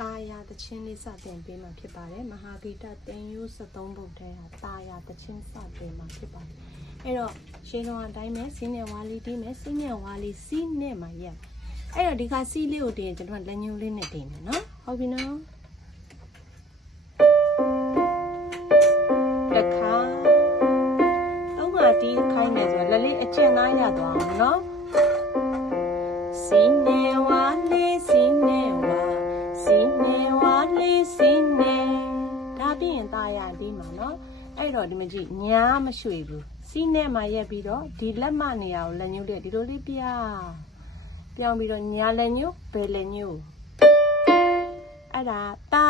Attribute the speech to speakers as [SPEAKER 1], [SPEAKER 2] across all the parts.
[SPEAKER 1] တာယာတချင်းလေးစတင်ပေးမှာဖြစ်ပါတယ်မဟာဂီတတင်ယူ73ဘုတ်ထဲဟာတာယာတချင်းစတင်မှာဖြစ်ပါတယ်အဲ့တော့ရှင်းတော့အတိုင်းပဲစီးနဲ့ဝါလီတီးမယ်စီးနဲ့ဝါလီစီးနဲ့မှာရက်အဲ့တော့ဒီခါစီးလေးကိုတင်ရင်ကျွန်တော်လက်ညှိုးလေးနဲ့တင်မယ်နော်ဟုတ်ပြီနော်တစ်ခါတော့ငါတီးခိုင်းနေဆိုတော့လက်လေးအကျဉ်းသားရသွားအောင်နော်စီနေ င်းရင်သားရပြီးမှာနော်အဲ့တော့ဒီမကြည့်ညာမရွှေဘူးစီးနဲ့မှရက်ပြီးတော့ဒီလက်မနေရာကိုလက်ညှိုးတဲ့ဒီလိုလေးပြပြောင်းပြီးတော့ညာလက်ညှိုးဘယ်လက်ညှိုးအဲ့ဒါတာ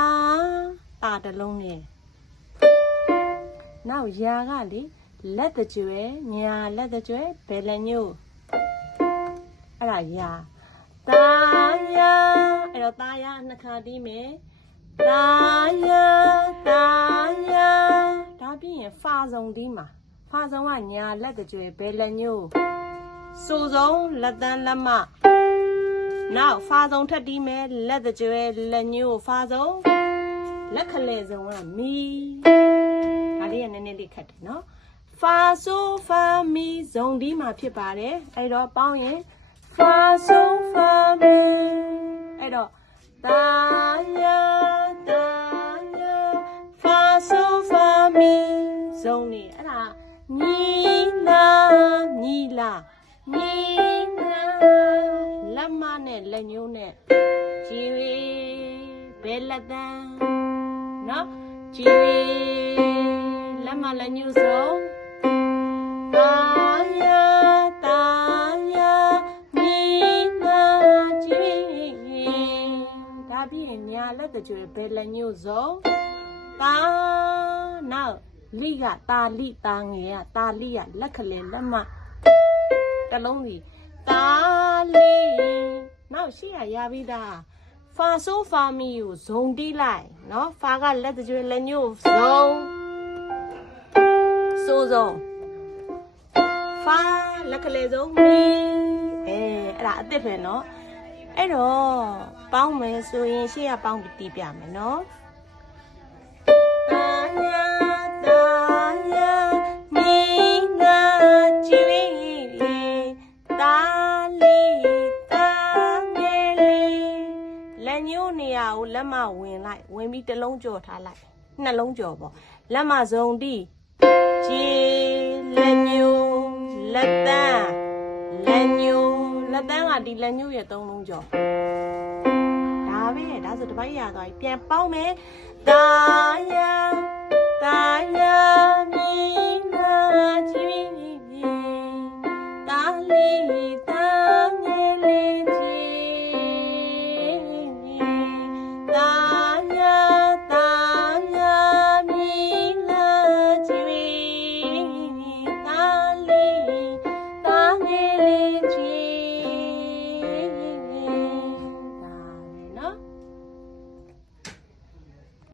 [SPEAKER 1] တာတလုံးနဲ့နောက်ယာကလေလက်တကြွယ်ညာလက်တကြွယ်ဘယ်လက်ညှိုးအဲ့ဒါယာတာယာအဲ့တော့တာယာနှစ်ခါတီးမယ် တာယာတာယာဒါပြီးရင်ဖာဆုံးတီးမှာဖာဆုံးကညာလက်တကြွယ်ဘယ်လက်ညို့စိုးဆုံးလက်တန်းလက်မနောက်ဖာဆုံးထပ်တီးမယ်လက်တကြွယ်လက်ညို့ဖာဆုံးလက်ခလဲဆုံးကမီဒါလေးကနည်းနည်းလေးခက်တယ်နော်ဖာဆိုဖာမီဇုံဒီမှာဖြစ်ပါတယ်အဲ့တော့ပေါင်းရင် ဇုံနေအဲ့ဒါညီလာညီလာညီလာလက်မနဲ့လက်ညှိုးနဲ့ကြည်ရီဘယ်လက်တန်းနော်ကြည်ရီလက်မလက်ညှိုးစုံတာယာတာယာမိနာကြည့်ဒါပြီးရင်ညာလက်တကြွယ်ဘယ်လက်ညှို့စုံတာနောက် လိကတာလိတာငယ်ကတာလိကလက်ကလေးလက်မတလုံးစီတာလိနောက်ရှိရရပြီးသားဖာဆိုဖာမီကိုဇုံတီးလိုက်နော်ဖာကလက်တကြွလက်ညှို့ဇုံဆိုဇုံဖာလက်ကလေးဇုံမီအဲအဲ့ဒါအစ်စ်ပဲနော်အဲ့တော့ပေါင်းမယ်ဆိုရင်ရှေ့ကပေါင်းပြီးတီးပြမယ်နော် ကိုလက်မဝင်လိုက်ဝင်ပြီးတစ်လုံးကြော်ထားလိုက်နှလုံးကြော်ပေါ့လက်မစုံတီးကြည်လက်ညိုလက်တန်းလက်ညိုလက်တန်းကဒီလက်ညိုရဲ့သုံးလုံးကျော်ဒါပဲဒါဆိုတစ်ပိုက်ရသွားပြီပြန်ပေါင်းမယ်တာယာတာယာမိနာချီ